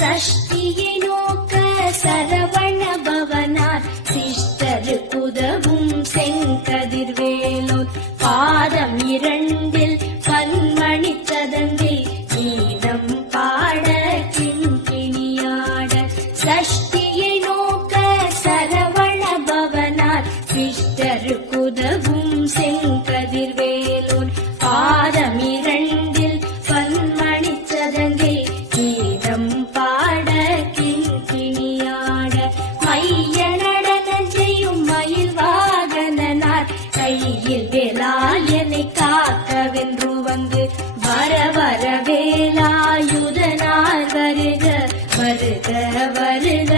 சஷ்டியை நோக்க சரவண பவனார் சிஷ்டருக்குதவும் செங்கதிர்வேலோன் பாதம் இரண்டில் பன்மணி சதங்கை கீதம் பாட கிண்கிணியாட சஷ்டியை நோக்க சரவண பவனார் சிஷ்டருக்குதவும் செங்கதிர்வேலோன் பாதம் இரண்டில் பன்மணி சதங்கை கீதம் பாட கிண்கிணியாட மைய நடனம் செய்யும் மயில் வாகனனார் கையில் வேலாயனை காக்கவென்று வந்து வர வர வேலாயுதனார் வருக வருக வருக